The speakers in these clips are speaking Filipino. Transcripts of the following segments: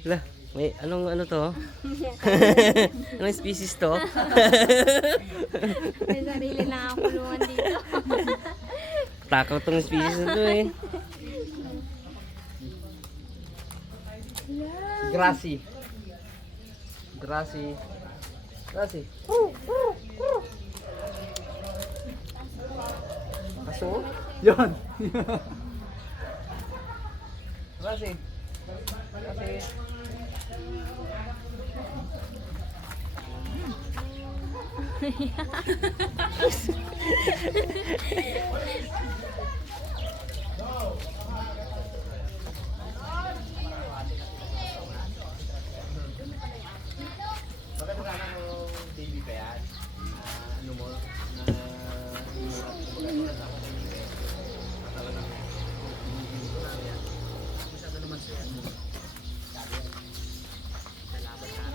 Lah, may ano to? Anong species to? May sarili na ang kulungan dito. Takaw tong species na to eh. Grassy. Grassy. Grassy. Aso? Yun. Grassy. Grassy.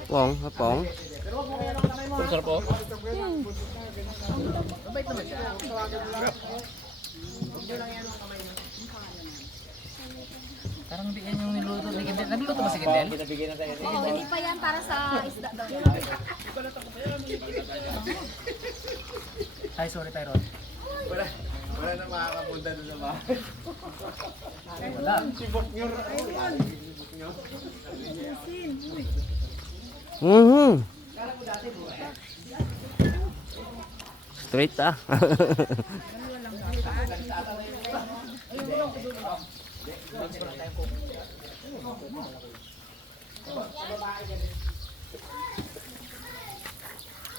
Pong, pong. Ang sarap po. Mabait naman siya. Parang hindi yan yung niluto ni Kendel. Nagluto ba si Kendel? Oo, hindi pa yan para sa isda daw. Ay, sorry Tyron. Wala na makakapunta doon sa bahay. Wala. Si Boknyor. Straight ah.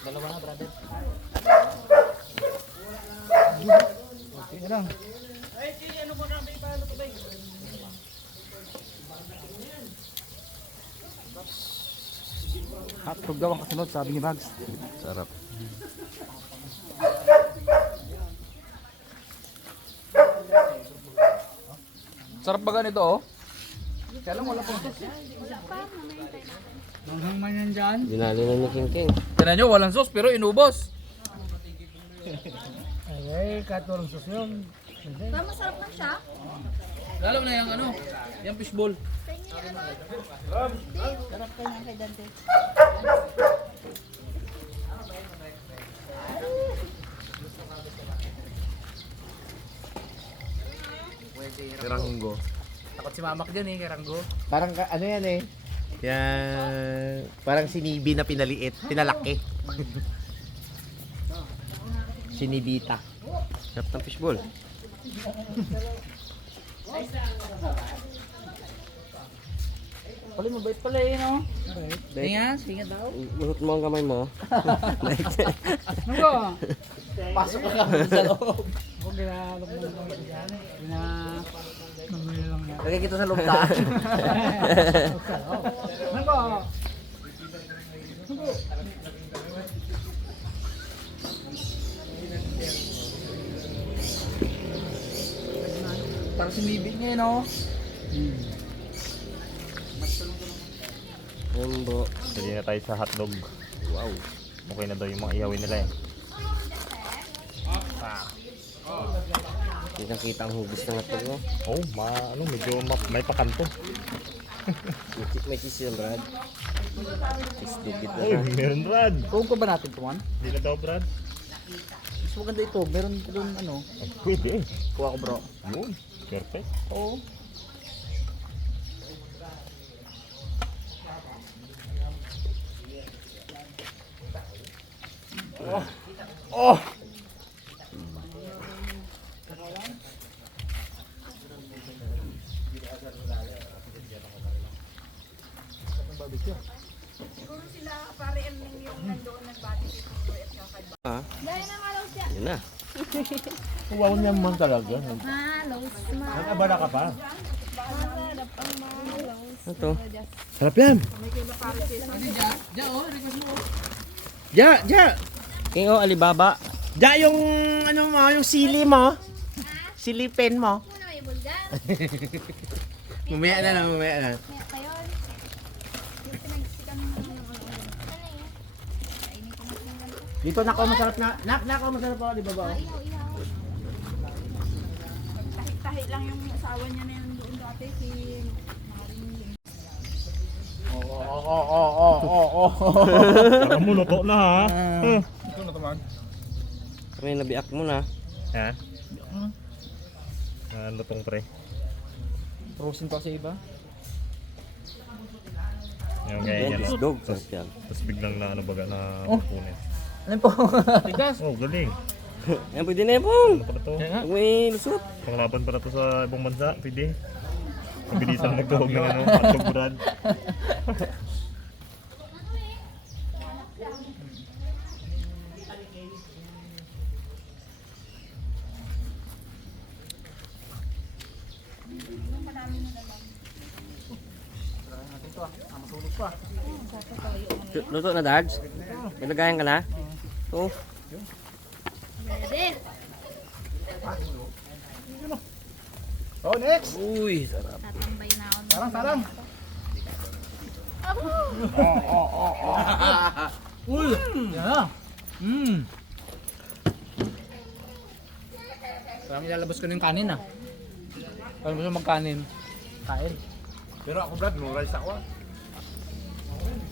Dalawa na, brother. Okay lang. Hotdog daw ang kasunod, sabi ni Bags. Sarap. Sarap ba ganito, oh? Kaya lang wala pong sauce. Manghang man yan dyan. Dinali na ni King King. Tignan nyo, walang sauce pero inubos. Ay, kahit walang sauce yun. Pero masarap na siya. Lalo na yung ano, yung fishball. Sarap ka niya kay Dante. Karanggo. Takot si Mamak dyan eh, karanggo. Parang ano yan eh. Yan. Parang sinibi na pinaliit. Pinalaki. Sinibita. Sarap ng fishball. Pali, mabait pala eh, no? Bait. Sige daw. Buhot mo ang kamay mo. Ano? Pasok ka kami sa loob. Huwag ginalok mo lang yan. Namili lang yan. Lagay kita sa loob ta. Ano? Parang sinibig niya, no? Ayun bro. Pwede na tayo sa hotdog. Wow. Okay na daw yung mga ihawin nila eh. Kitang kita ang hugis ng hotdog mo. Oh, medyo may pakanto. May cheese yan, Brad. Cheese digit na Uy, ha. meron Brad. Kung ko ba natin tuman? Hindi na daw Brad. Mas maganda ito. Meron doon ano. Pwede. Kuha ko bro. Yun. Perfect. Oo. Oh! Ha? Dahil na malaw siya. Yun na. Wow naman talaga. Malaw, smile. Nag-abala ka pa. Masarap ang malaw. Ano to? Sarap yan. Ja, ja. King oh, Alibaba. Ja yung ano mo, yung sili mo. Sili pen mo. Ano may bulgan? Mamaya na lang, mamaya na. Kaya kayo. Yung pinagsikan mo ng ano yun. Kainin ko na siya. Dito nako masarap na. Nako masarap ako, di ba ba? Ihaw, ihaw. Tahi-tahi. lang yung asawa niya na yun doon dati, si Maring. Parang mo, luto na ha. Ito na naman. May nabiak mo na. Ha? Lutong pre. Frozen pa sa iba. Yung ganyan yan. This dog. Sarap yan. Tapos biglang na ano baga na Oh. pupunin. Ano po? Tigas. Oh, galing. Yan, pwede na pong. Ano pala to? Yan nga. Pag may lusot. Panglaban pala to sa ibang bansa. Pwede. Mabilisan magtuhog ng ano, hotdog brad. Ito ah. Matulog pa. Luto na, Dards? May lagayan ka na? Oo. Ready? Oh, next. Uy, sarap. Tatambay na ako. Sarang. Uy! Yan na. Parang ilalabas ko na yung kanin ah. Parang gusto magkanin. Kain. Pero ako Brad, no rice ako.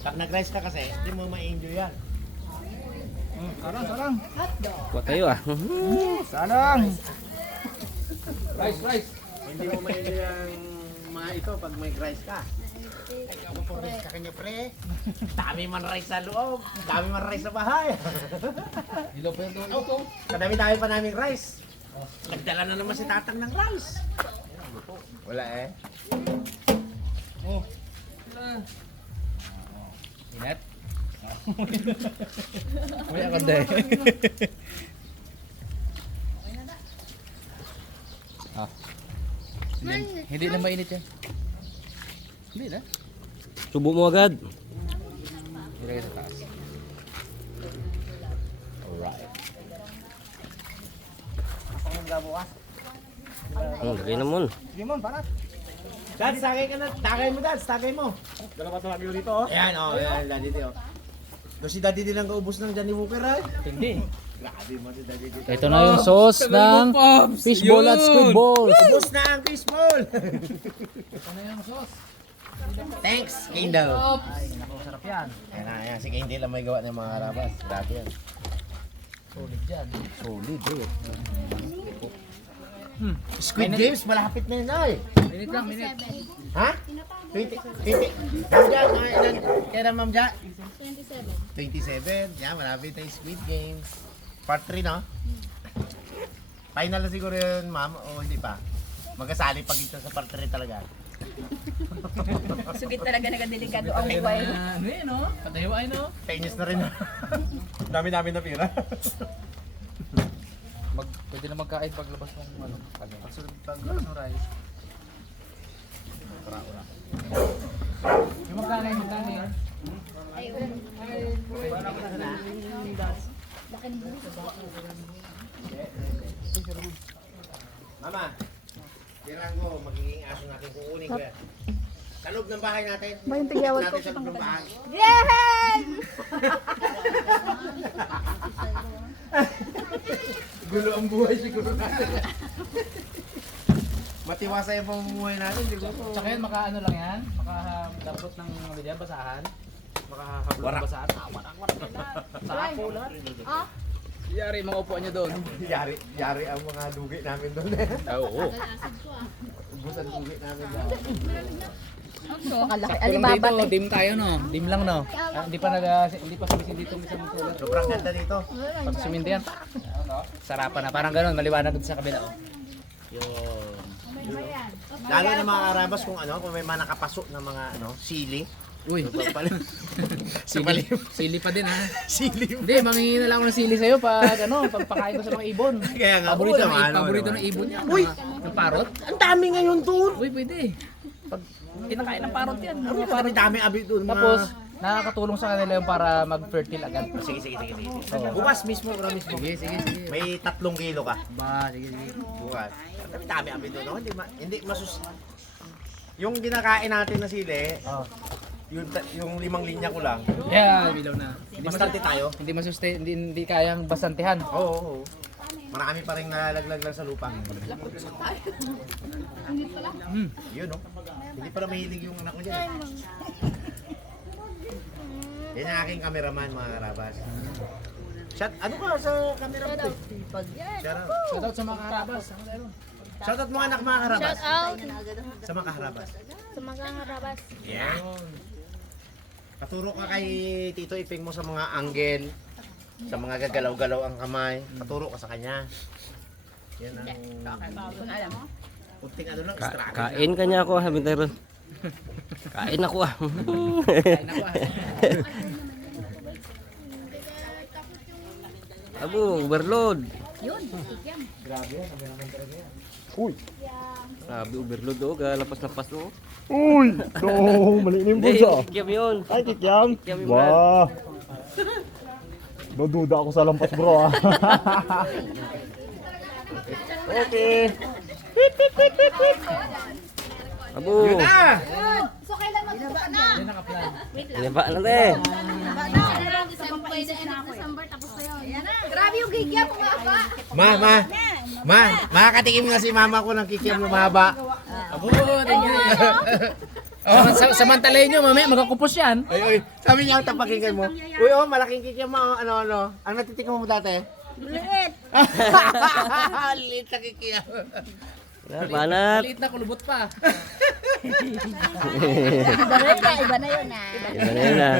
Pag nag-rice ka kasi, hindi mo ma-enjoy yan. Sarang. Kuha tayo ah. Sarang. Rice. Hindi mo ma-enjoy yung mga ito pag may rice ka. Ka kanya pre. Dami man rice sa loob. Dami man rice sa bahay. Hilaw pa yung ito. Kadami-dami pa naming rice. Nagdala na naman si Tatang ng rice. Wala eh. Inat. Wala ka day. Ah. Hindi na mainit yan. Hindi na. Subo mo agad. Ilagay sa taas. Alright. Lagay na mo. Sige mo, parat. Dad, tagay ka na. Tagay mo, Dad. Tagay mo. Dalawa sa lagi dito oh. Ayan, oh. Ayan, Daddy Teo. Doon si Daddy din ang kaubos ng Johnny Walker, ay. Hindi. Grabe mo si Daddy Teo. Ito na yung sauce ng fishball at squid balls. Ubos na ang fishball. Ito na yung sauce. Thanks, Kindle. Ay, naku, sarap yan. Ayan, si Kindle ang may gawa ng mga karabas. Grabe yan. Solid yan. Solid, eh. Squid Games, malapit na yun, ay. Minute lang, minute. Ha? 20. Ma'am Ja, mga ilan? Kailan, Ma'am Ja? 27. Yan, malapit na yung Squid Games. Part 3, no? Final na siguro yun, ma'am, o hindi pa? Magkasali pag ito sa part 3 talaga. Sugit talaga nagadelikado ang buhay. Ano yun, no? Patahiwain, no? Tenyos na rin. Dami-dami na pira. Pwede na magkain paglabas ng ano. Paglabas ng rice. Yung magkain. Mama, Tiranggo, magiging aso natin kukunin ko yan. Sa loob ng bahay natin. Ba yung tigyawat ko Natin sa loob ng bahay. Yes! Gulo ang buhay siguro natin. Matiwasay ang pamumuhay natin siguro. Tsaka yan, makaano lang yan. Makadapot ng ano dyan, basahan. Makahablo ng basahan. Sa ako lahat. Ah? Yari, mga upuan nyo doon. Yari ang mga dugi namin doon. Oo. Ubus ang dugi namin doon. So, kalaki. Sakto lang Alibaba dito, dim tayo no. Dim lang no. Hindi pa sumisin dito sa mga solar. Sobrang ganda dito. Pag sumindi yan, sarapan na. Parang gano'n, maliwanag dito sa kabila. Oh. Lalo na mga karabas kung ano, kung may mga nakapaso na mga ano, sili. Uy, Sili. sili pa din ha. Sili. Hindi, manghingi na lang ako ng sili sa'yo pag ano, pagpakain ko sa mga ibon. Kaya nga, Paborito, oo naman, paborito oo ng ibon yan. Uy! Ng parot. Ang dami ngayon doon. Uy, pwede. Pag kinakain ng parot yan. Mga Ang parot. dami abi doon. Tapos, nakakatulong sa kanila yung para mag-fertile agad. Sige. Bukas mismo, mismo. Sige. May 3 kilo ka. Ba, sige. Bukas. Ang dami abi doon. No? Hindi masus... Yung kinakain natin na sili, Oh. yung 5 linya ko lang. Yeah, bilaw na. Bastante tayo. Hindi masustain, hindi kayang basantihan. Oo. Marami pa rin nalalaglag lang sa lupa. Yun, no? Hindi pala mahilig yung anak ko dyan. Yan ang aking cameraman, mga karabas. Ano ka sa camera mo? Shoutout sa mga karabas. Shoutout mga anak, mga karabas. Shout out Sa mga karabas. sa mga harabas. Yeah. Paturo ka kay Tito Iping mo sa mga angle, sa mga gagalaw-galaw ang kamay. Paturo ka sa kanya. Yan ang... Kunting ano lang, strategy. Kain ka niya ako, habintero. Kain ako ah. Abo, overload. Grabe, overload oh, lapas-lapas oh. Uy! No, mali na yung Hindi, bulsa. kikiam yun. Ay, kikyam. Kikyam yung Wah. Naduda ako sa lampas bro ah. Okay. Abo. Yun na! So kailan magtutupad na? Yan ang plan. Ano ba na te? December tapos na yun. Grabe yung gigya mo nga ba? Makakatikim nga si mama ko ng kikiam na mahaba. Abo, samantalayin nyo, mamaya magkakupos yan. Ay, sabi niya, tapakinggan mo. Uy, oh, malaking kikiam mo, ano. Ang natitikman mo dati? Liit. Liit na kikiam. Banat. Maliit na kulubot pa. Iba na yun ah. Iba na yun ah.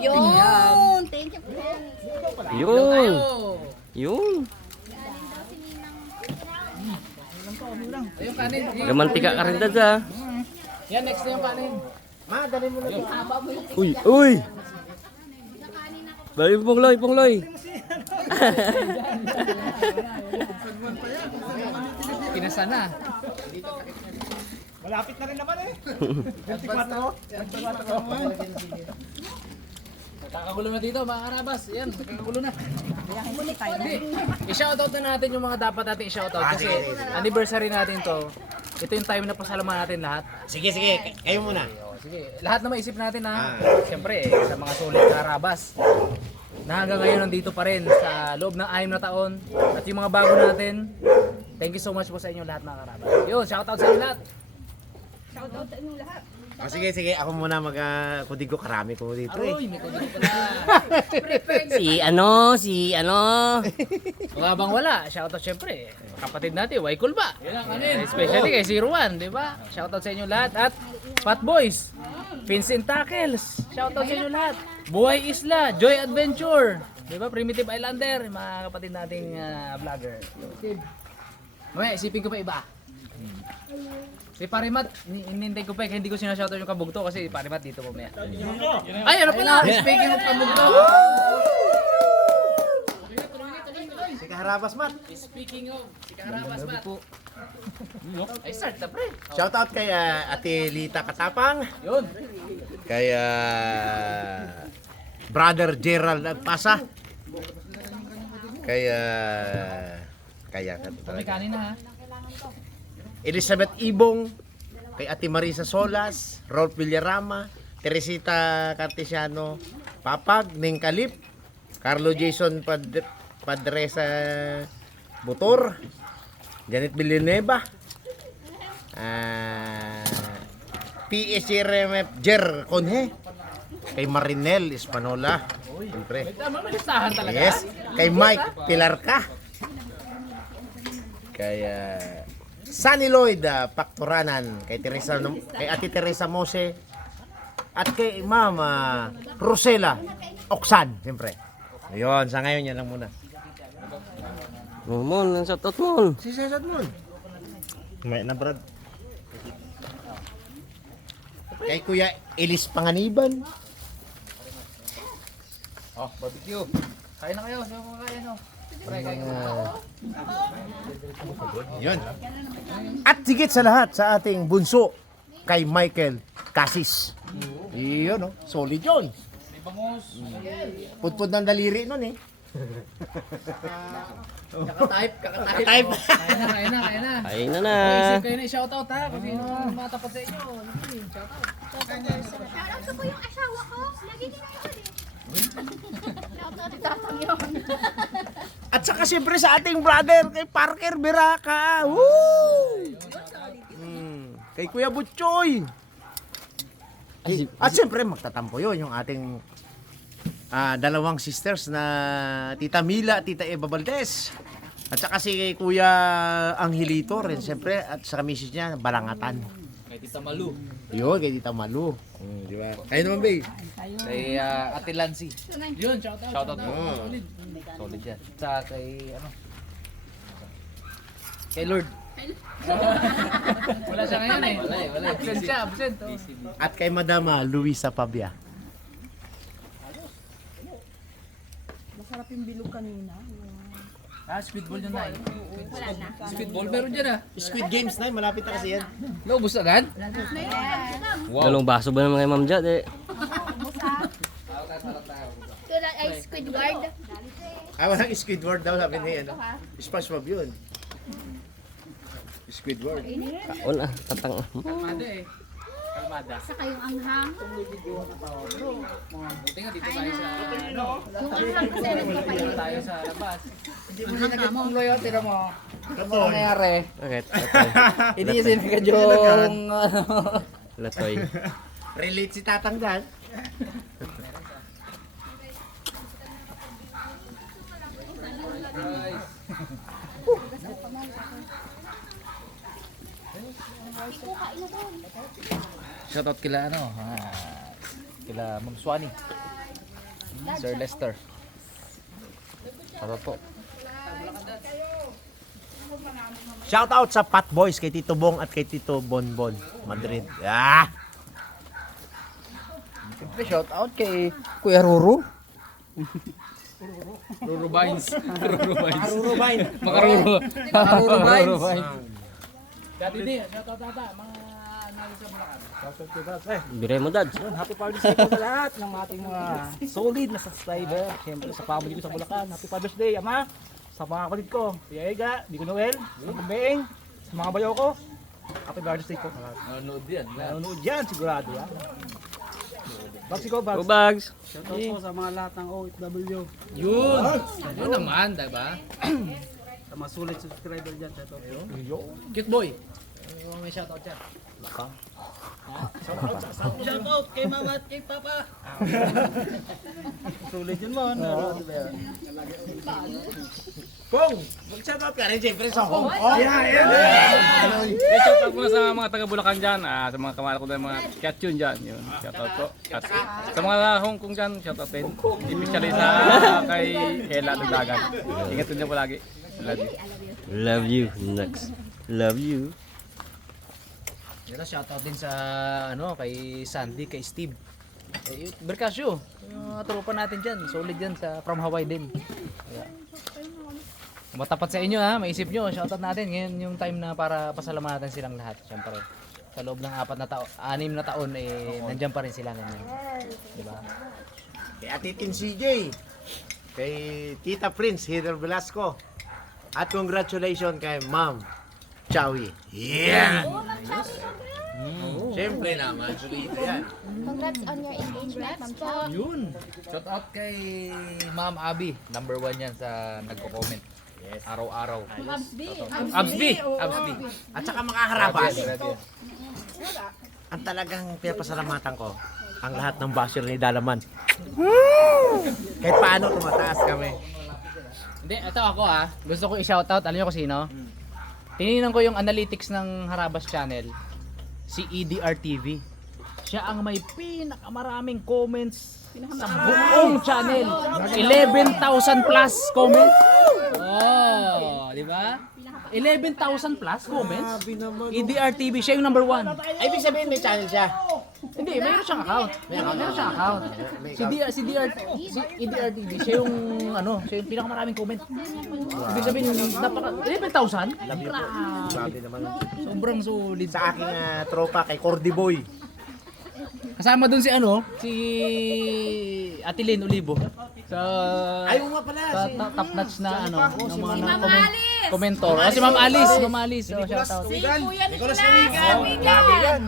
Yun. Thank you. Yun. Yun. Ayun kanin. Gamantika ka rin dada. Yan, next na yung kanin. Ma, dali mo na ito. Uy, uy. Bali pungloy, pungloy. Kinasa na. Malapit na rin naman eh. Kakagulo na dito mga karabas. Yan, kakagulo na. Hindi. I-shoutout na natin yung mga dapat natin i-shoutout kasi anniversary natin to. Ito yung time na pasalaman natin lahat. Sige, kayo muna. Sige, lahat na maisip natin ha. Siyempre, sa mga sulit na karabas na hanggang ngayon nandito pa rin sa loob ng 6 na taon. At yung mga bago natin, thank you so much po sa inyo lahat mga karabas. Yun, shoutout sa inyo lahat. Sige, ako muna kudig ko, karami ko dito eh. Aroy, may kundi ko pala. Si ano. Kung habang wala, shoutout syempre. Kapatid natin, Waikul ba? Especially kay 01, di ba? Shoutout sa inyo lahat. At Fat Boys, Vincent Tackles, shoutout sa inyo lahat. Buhay Isla, Joy Adventure, di ba? Primitive Islander, mga kapatid nating vlogger. Mamaya, isipin ko pa iba. Si Parimat, inintay ko pa eh, hindi ko sinashoutout yung kabugto kasi Parimat dito mamaya. Ay, ano pala? Speaking of kabugto. Si Kaharabas, Mat. Speaking of, si Kaharabas Mat. Ay, start na pre. Shoutout kay Ate Lita Katapang, Yun. kay Brother Gerald Nagpasa, kay May kanin na ha. Elizabeth Ibong, kay Ate Marisa Solas, Rolf Villarama, Teresita Cartesiano, Papag, Ning Kalip, Carlo Jason Padresa Butor, Janet Villanueva, PSRMF Jer Conhe, kay Marinel Espanola, siyempre. Tama, may listahan talaga. Yes, kay Mike Pilarca, kay Sunny Lloyd Pacturanan, kay Ate Teresa Mose, at kay Mama Rosela Oksan, siyempre. Ayun, sa ngayon yan lang muna. Mon, ang shoutout mon. Si Cesar nun. May na Brad. Kay Kuya Elis Panganiban. Oh, barbecue. Kain na kayo. Sino kumakain no? Pre, kain na. Yun. At higit sa lahat sa ating bunso, kay Michael Casis. Yun, no? Solid yun. May bangus. Pudpud ng daliri nun eh. Kaka-type. Type. Kain na. Kain na na. Isip kayo na i-shoutout ha. Kasi matapat sa inyo. Shoutout. Shoutout ko po yung asawa ko. Lagi din na yun eh. Shoutout tatang yun. At saka siyempre sa ating brother, kay Parker Beraca. Woo! Kay Kuya Butchoy. At siyempre, magtatampo yun, yung ating dalawang sisters na Tita Mila at Tita Eva Valdez. At saka si Kuya Angelito rin, siyempre, at sa misis niya, Balangatan. Kay Tita Malu. Yun, kay Tita Malu. Di ba? Kayo naman, babe. Kay Ate Lancy. Yun, shout out. Shout out po. Oh. Solid yan. Sa kay ano? Kay Lord. Wala siya ngayon eh. Wala. Absent siya, absent. At kay Madama Luisa Pabia. Masarap yung bilog kanina. Squid ball yun na. Wala na. Squid ball meron dyan ah. Squid Games na, malapit na kasi yan. Naubos agad? Dalawang baso ba naman kay Ma'am Jad eh? So that ay Squidward. Walang Squidward daw, sabi ni ano. SpongeBob yun. Squidward. Wala, tatang. Kalmada eh. Kalmada. Saka yung anghang. Buti nga dito tayo sa ano. Yung anghang kasi nandito pa yun. Tayo sa labas. Hindi nagkatuloy yun, tira mo. Ano nangyari? Bakit? Latoy. Hindi niya sinagad yung Latoy. Relate si Tatang Dan. Shoutout kila ano, kila Ma'am Swani. Sir Lester. Shoutout po. Shout out sa Pat Boys kay Tito Bong at kay Tito Bonbon, Madrid. Siyempre shoutout kay Kuya Ruru. Ruru Vines. Ruru Vines. Aruro Vine. Makaruro. Makaruro Vines. Dati di, shoutout ata, mga analisa Bulacan. Bire mo, Dad. Happy Father's Day po sa lahat ng ating mga solid na subscriber. Siyempre sa family ko sa Bulacan. Happy Father's Day, Ama. Sa mga kapatid ko, Kuya Ega, Dico Noel, sa Kumbeeng, sa mga bayaw ko. Happy Father's Day po sa lahat. Nanonood yan. Nanonood yan, sigurado yan. Bags ikaw, Bags. Go Bags. Shoutout po sa mga lahat ng OFW. Yun! Yun naman, diba? Sa mga solid subscriber dyan. Shoutout po. Cute boy. Ano may shoutout dyan? Shoutout kay Mama at kay Papa. Solid yun mo. Kong, mag-shoutout ka rin siyempre sa Hong Kong. Shoutout muna sa mga taga Bulacan dyan, sa mga kamala ko dyan, mga Katsun dyan, yun, shoutout po. At sa mga Hong Kong dyan, shoutout din. Especially sa kay Ella Dugdagan. Ingat niyo po lagi. Love you. Love you. Next. Love you. Ito, shoutout din sa ano, kay Sandy, kay Steve. Berkasyo, yung mga tropa natin dyan, solid dyan sa from Hawaii din. Kaya, matapat sa inyo ha, maisip nyo, shoutout natin. Ngayon yung time na para pasalamatan silang lahat. Siyempre, sa loob ng 6 na taon, nandyan pa rin sila ngayon. Diba? Kay Ate Tin CJ. Kay Tita Prince, Heather Velasco. At congratulations kay Ma'am Chowie. Yeah! Siyempre naman, solito yan. Congrats on your engagement, Ma'am Chow. Yun! Shoutout kay Ma'am Abby, number 1 yan sa nagko-comment. Yes. Araw-araw. Absby! At saka makaharabas. Grabe. Ang talagang pinapasalamatan ko, ang lahat ng basher ni Dalaman. Kahit paano tumataas kami. Hindi, ito ako gusto ko i-shoutout, alam niyo kung sino? Tinignan ko yung analytics ng Harabas Channel, si EDR TV. Siya ang may pinakamaraming comments sa buong channel. 11,000 plus comments. Oh, di ba? 11,000 plus comments. EDR TV, siya yung number 1. Ay, ibig sabihin may channel siya. Hindi, mayroon siyang account. Mayroon siyang account. Si EDR TV, siya yung ano, siya yung pinakamaraming comment. Ibig sabihin, 11,000? Grabe naman. Sobrang solid. Sa aking tropa kay Cordy Boy. Kasama dun si ano, si Atilin Olivo. Sa Ayaw nga pala. top notch na ano, ng mga na-comment. Commentor. Oh, si Ma'am Alice. Ma'am Alice. Oh, shout out. Nicolas Kawigan.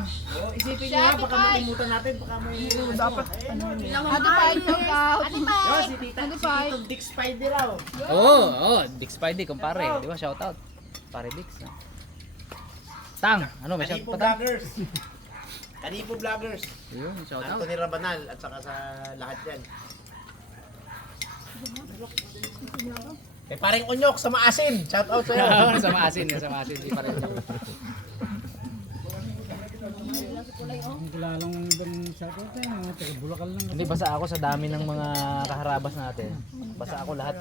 Isipin nyo ha, baka makalimutan natin. Baka may... Dapat. Ate Pai, Ate Pai. Si Titong Dick Spidey raw. Oh, Dick Spidey, kumpare. Di ba? Shout out. Pare Dix. Tang, ano may shout Kanipo pa tang? Vloggers. Kanipo Vloggers. Yun, shout out. Anthony Rabanal at saka sa lahat yan. Eh paring Unyok sa maasin. Shout out sa'yo. Sa maasin, sa maasin. Di pa rin. Hindi, basta ako sa dami ng mga kaharabas natin. Basta ako lahat.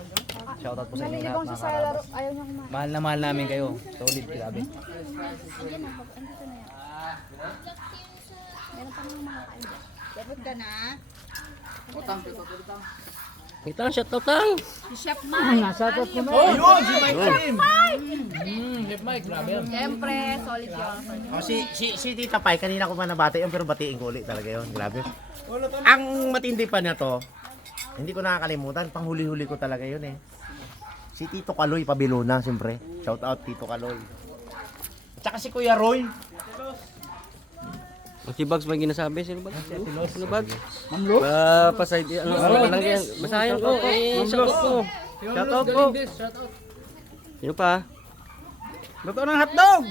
Shout out po sa inyo lahat mga kaharabas. Ayaw niya kumain. Mahal na mahal namin kayo. Solid, grabe. Andito na yan. Meron pa naman mga kain dyan. Dapat ka na. Kita, shout out lang. Chef Mike. Oh, yun! Si Mike Lim! Chef Mike, grabe yan. Siyempre, solid yun. Oh, si Tita Pai, kanina ko man nabati yun, pero batiin ko ulit talaga yun. Grabe. Ang matindi pa na to, hindi ko nakakalimutan, panghuli-huli ko talaga yun eh. Si Tito Kaloy Pabilona, siyempre. Shout out Tito Kaloy. At saka si Kuya Roy. Si Bugs may ginasabi, sino ba? Sino Bugs? Mamlo? Paside, ano lang yan. Basahin ko, shout out ko. Shout out ko. Sino pa? Luto ng hotdog!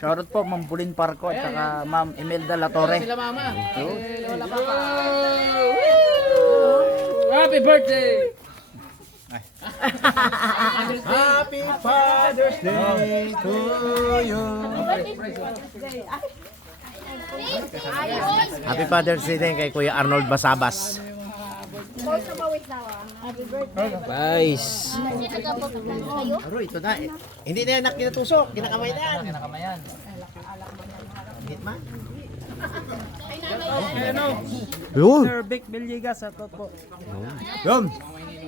Shoutout po, Ma'am Bulin Parco at saka Ma'am Imelda Latore. Sila mama. Lola papa. Happy birthday! Happy Father's Day to you. Happy Father's Day din kay Kuya Arnold Basabas. Boys na bawit na Happy birthday. Nice. Aro, ito na eh. Hindi na yan kinatusok, kinakamay na yan. Nakamayan. Hit man. Yun! Sir Vic Villegas, shoutout po. Yun!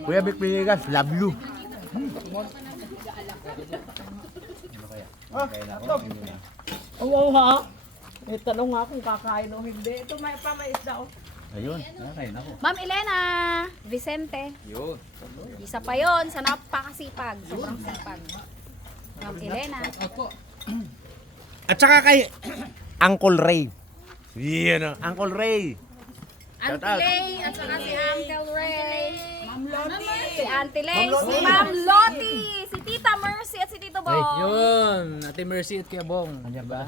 Kuya Vic Villegas, love you. Oo ha? May tanong nga kung kakain o hindi. Ito may isda o. Ayun, nakakain ako. Ma'am Elena Vicente. Yun. Isa pa yon sa napakasipag. Sobrang sipag. Ma'am Elena. At saka kay Uncle Ray. Yan Uncle Ray. Auntie Lay at saka si Uncle Ray. Ma'am Lottie. Si Auntie Lay, si Ma'am Lottie, si Tita Mercy at si Tito Bong. Yun. Ate Mercy at Kuya Bong. Andiyan ba?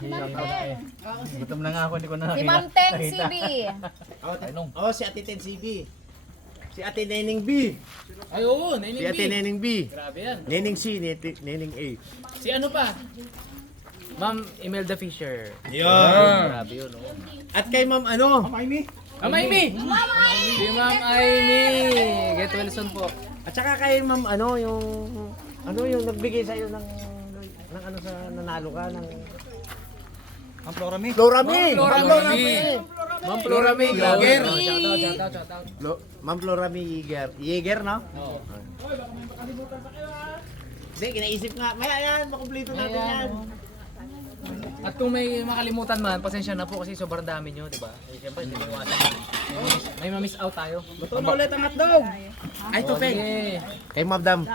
Gutom na nga ako, hindi ko na Si Ma'am Teng CB. Oh, si Ate Ten CB. Si Ate Neneng B. Ay, oo. Neneng Si Ate B. Neneng B. Grabe yan. Neneng C, Neneng A. Si ano pa? Ma'am Imelda Fisher. Yun. Grabe yun. Oh. At kay Ma'am ano? Ma'am Amy! Si Ma'am Amy! Get Wilson po. At saka kay Ma'am ano yung nagbigay sa iyo ng ano sa nanalo ka ng Ang Florami. Florami. Ma'am Florami. Yeager. Shout out. Ma'am Florami Yeager. Yeager, no? Oo. Hindi, kinaisip nga. Maya yan, makumpleto natin yan. At kung may makalimutan man, pasensya na po kasi sobrang dami nyo, di ba? Eh, siyempre, hindi mo may ma-miss out tayo. Luto na ulit ang hotdog! Ay, tupeng. Sige. Kay Madam